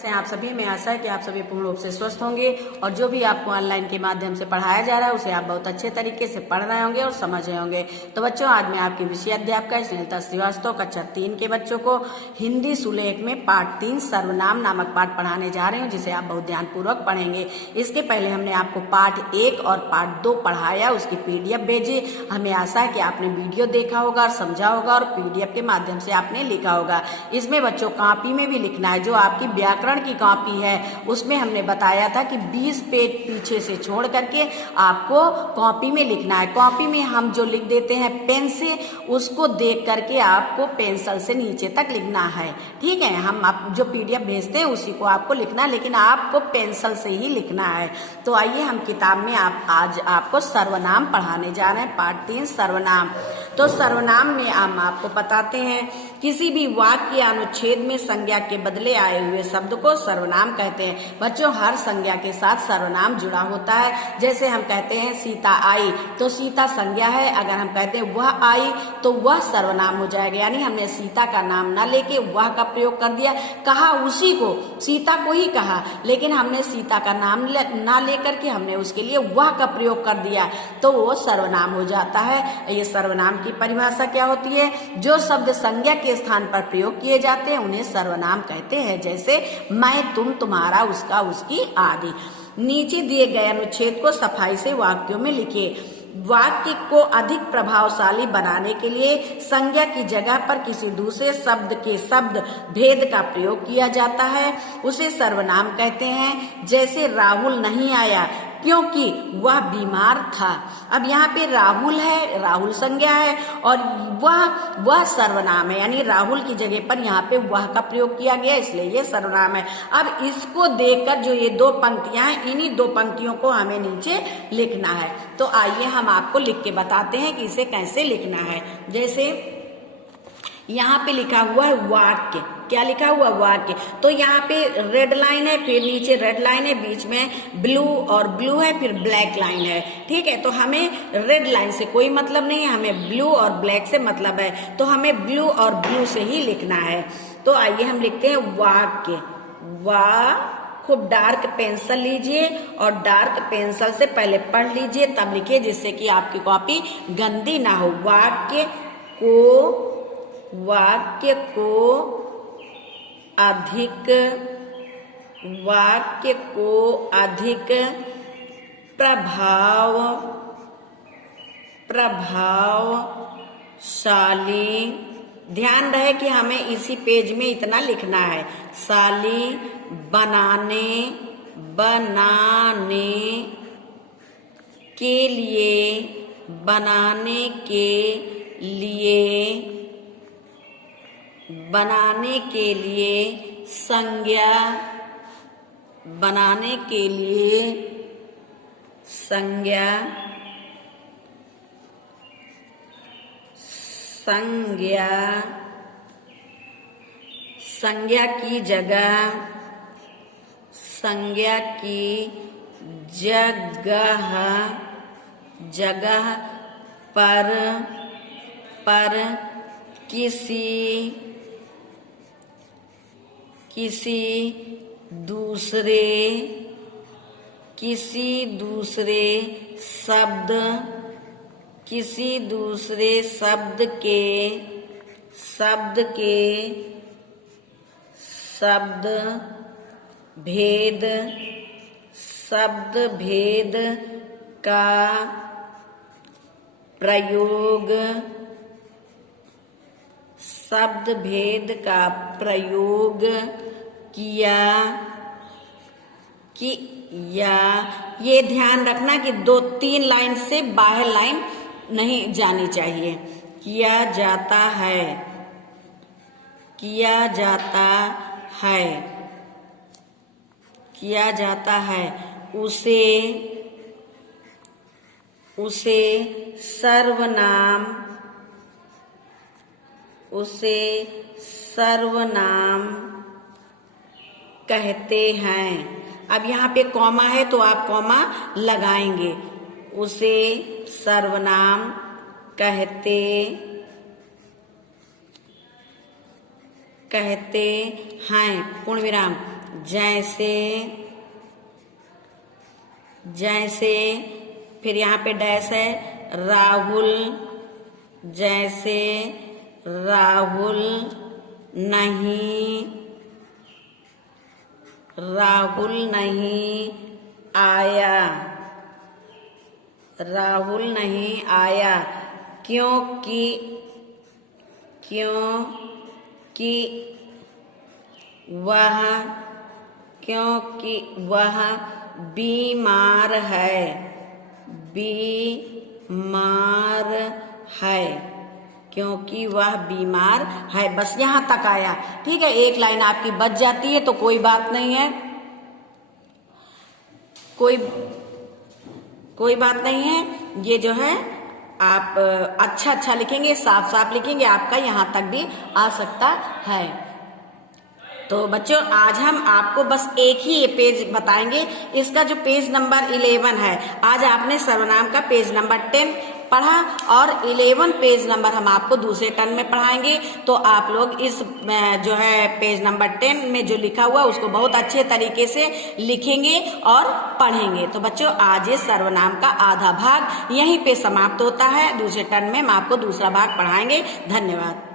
से आप सभी में आशा है कि आप सभी पूर्ण रूप से स्वस्थ होंगे और जो भी आपको ऑनलाइन के माध्यम से पढ़ाया जा रहा है उसे आप बहुत अच्छे तरीके से पढ़ रहे होंगे और समझ रहे होंगे। तो बच्चों, आज मैं आपकी विषय अध्यापिका स्नेहलता श्रीवास्तव कक्षा 3 के बच्चों को हिंदी सुलेख में पाठ 3 सर्वनाम नामक पाठ पढ़ाने जा रही हूँ, जिसे आप बहुत ध्यानपूर्वक पढ़ेंगे। इसके पहले हमने आपको पाठ 1 और पाठ 2 पढ़ाया, उसकी PDF भेजी। हमें आशा है कि आपने वीडियो देखा होगा और समझा होगा और PDF के माध्यम से आपने लिखा होगा। इसमें बच्चों कॉपी में भी लिखना है। जो आपकी व्याकरण की कॉपी है उसमें हमने बताया था कि 20 पेज पीछे से छोड़ करके आपको कॉपी में लिखना है। कॉपी में हम जो लिख देते हैं पेन से, उसको देख करके आपको पेंसिल से नीचे तक लिखना है। ठीक है, हम आप जो PDF भेजते हैं उसी को आपको लिखना है, लेकिन आपको पेंसिल से ही लिखना है। तो आइए हम किताब में आज आपको सर्वनाम पढ़ाने जा रहे हैं, पाठ 3 सर्वनाम। तो सर्वनाम में हम आपको बताते हैं किसी भी वाक्य या अनुच्छेद में संज्ञा के बदले आए हुए शब्द को सर्वनाम कहते हैं। बच्चों, हर संज्ञा के साथ सर्वनाम जुड़ा होता है। जैसे हम कहते हैं सीता आई, तो सीता संज्ञा है। अगर हम कहते हैं वह आई तो वह सर्वनाम हो जाएगा, यानी हमने सीता का नाम ना लेके वह का प्रयोग कर दिया। कहा उसी को, सीता को ही कहा, लेकिन हमने सीता का नाम ना लेकर के हमने उसके लिए वह का प्रयोग कर दिया, तो वो सर्वनाम हो जाता है। ये सर्वनाम की परिभाषा क्या होती है? जो शब्द संज्ञा के स्थान पर प्रयोग किए जाते हैं उन्हें सर्वनाम कहते हैं। जैसे मैं, तुम, तुम्हारा, उसका, उसकी आदि। नीचे दिए गए अनुच्छेद को सफाई से वाक्यों में लिखिए। वाक्य को अधिक प्रभावशाली बनाने के लिए संज्ञा की जगह पर किसी दूसरे शब्द के शब्द भेद का प्रयोग किया जाता है, उसे सर्वनाम कहते हैं। जैसे राहुल नहीं आया क्योंकि वह बीमार था। अब यहाँ पे राहुल है, राहुल संज्ञा है और वह सर्वनाम है, यानी राहुल की जगह पर यहाँ पे वह का प्रयोग किया गया, इसलिए ये सर्वनाम है। अब इसको देखकर जो ये 2 पंक्तियां हैं, इन्हीं 2 पंक्तियों को हमें नीचे लिखना है। तो आइए हम आपको लिख के बताते हैं कि इसे कैसे लिखना है। जैसे यहाँ पे लिखा हुआ है वाक्य। क्या लिखा हुआ? वाक्य। तो यहाँ पे रेड लाइन है, फिर नीचे रेड लाइन है, बीच में ब्लू और ब्लू है, फिर ब्लैक लाइन है। ठीक है, तो हमें रेड लाइन से कोई मतलब नहीं है, हमें ब्लू और ब्लैक से मतलब है, तो हमें ब्लू और ब्लू से ही लिखना है। तो आइए हम लिखते हैं वाक्य। खूब डार्क पेंसिल लीजिए और डार्क पेंसिल से पहले पढ़ लीजिए, तब लिखिए, जिससे कि आपकी कॉपी गंदी ना हो। वाक्य को अधिक प्रभावशाली, ध्यान रहे कि हमें इसी पेज में इतना लिखना है, शाली बनाने के लिए संज्ञा की जगह पर किसी दूसरे शब्द के शब्द भेद का प्रयोग किया। ये ध्यान रखना कि 2-3 लाइन से बाहर लाइन नहीं जानी चाहिए। किया जाता है उसे सर्वनाम कहते हैं। अब यहाँ पे कॉमा है तो आप कॉमा लगाएंगे। उसे सर्वनाम कहते हैं, पूर्ण विराम। जैसे, जैसे, फिर यहाँ पे डैश है, राहुल, जैसे राहुल नहीं, राहुल नहीं आया, राहुल नहीं आया, क्योंकि, क्योंकि वह, क्योंकि वह बीमार है, बीमार है, क्योंकि वह बीमार है। बस यहाँ तक आया। ठीक है, एक लाइन आपकी बच जाती है तो कोई बात नहीं है, कोई बात नहीं है। ये जो है आप अच्छा लिखेंगे, साफ साफ लिखेंगे, आपका यहाँ तक भी आ सकता है। तो बच्चों आज हम आपको बस एक ही ये पेज बताएंगे, इसका जो पेज नंबर 11 है। आज आपने सर्वनाम का पेज नंबर 10 पढ़ा और 11 पेज नंबर हम आपको दूसरे टर्म में पढ़ाएंगे। तो आप लोग इस जो है पेज नंबर 10 में जो लिखा हुआ उसको बहुत अच्छे तरीके से लिखेंगे और पढ़ेंगे। तो बच्चों आज ये सर्वनाम का आधा भाग यहीं पे समाप्त होता है। दूसरे टर्म में हम आपको दूसरा भाग पढ़ाएंगे। धन्यवाद।